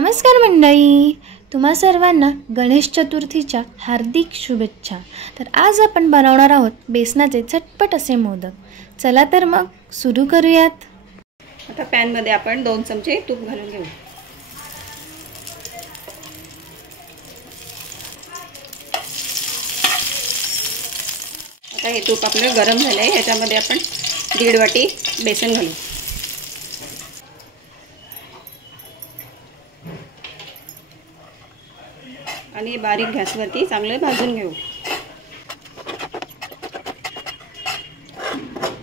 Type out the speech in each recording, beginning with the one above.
नमस्कार मंडळी, तुम्हा सर्वांना गणेश चतुर्थीच्या हार्दिक शुभेच्छा। तर आज आपण बनवणार आहोत बेसनाचे झटपट असे मोदक। चला तर मग सुरू करूयात। आता पॅन मध्ये आपण 2 चमचे तूप घालून घेऊ। आता हे तूप आपलं गरम झालंय, याच्यामध्ये आपण 1.5 वाटी बेसन घालू आणि बारीक गॅसवरती चांगलं भाजून घेऊ।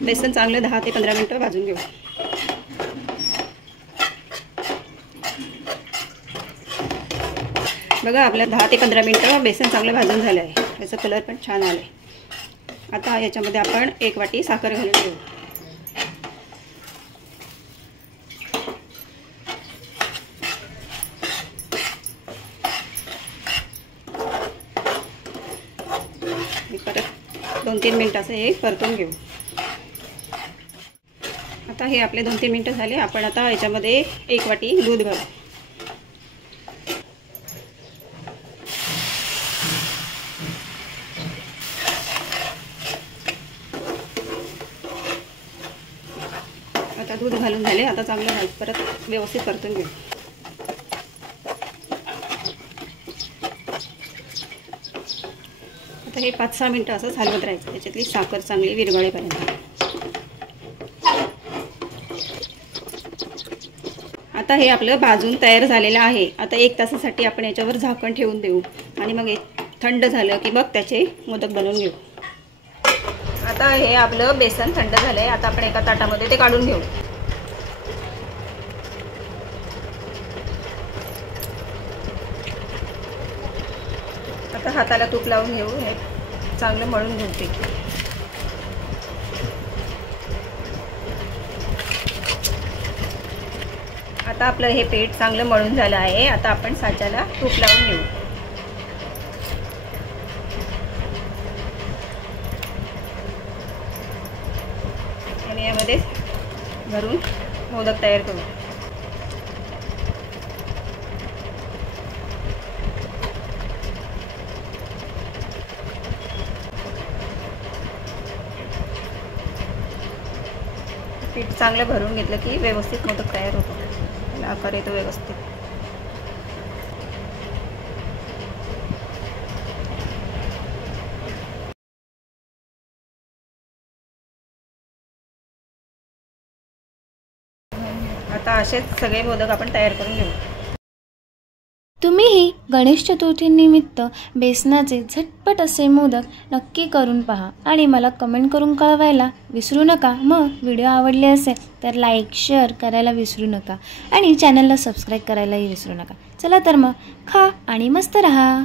बेसन चांगलं 10 ते 15 मिनिटं भाजून घेऊ। बघा, आपलं 10 ते 15 मिनिटं बेसन चांगलं भाजून झालं आहे। याचा कलर पण छान आला आहे। आता याच्यामध्ये आपण 1 वाटी साखर घालून घेऊ। परत 2-3 मिनिटं असं हे परतून घेऊ। आता हे आपले 2-3 मिनिटं झाले। आपण आता याच्यामध्ये 1 वाटी दूध घालू। आता दूध घालून झाले। आता चांगलं परत व्यवस्थित परतून घेऊ। आता हे 5-6 मिनिटं असं हलवत राहायचं, त्याच्यातली साखर चांगली विरघळेपर्यंत। आता हे आपलं भाजून तयार झालेलं आहे। आता 1 तासासाठी आपण याच्यावर झाकण ठेवून देऊ आणि मग थंड झालं की मग त्याचे मोदक बनवून घेऊ। आता हे आपलं बेसन थंड झालंय। आता आपण एका ताटामध्ये ते काढून घेऊ। आता हाताला तूप लावून घेऊ। हे चांगलं मळून घेऊ पीठ। आता आपलं हे पीठ चांगलं मळून झालं आहे। आता आपण साच्याला तूप लावून घेऊ आणि यामध्ये भरून मोदक तयार करू। पीठ चांगलं भरून घेतलं की व्यवस्थित मोदक तयार होतो, त्याला आकार येतो व्यवस्थित। आता असेच सगळे मोदक आपण तयार करून घेऊ। तुम्हीही गणेश चतुर्थीनिमित्त बेसनाचे झटपट असे मोदक नक्की करून पहा आणि मला कमेंट करून कळवायला विसरू नका। मग व्हिडिओ आवडले असेल तर लाईक शेअर करायला विसरू नका आणि चॅनलला सबस्क्राईब करायलाही विसरू नका। चला तर मग खा आणि मस्त रहा।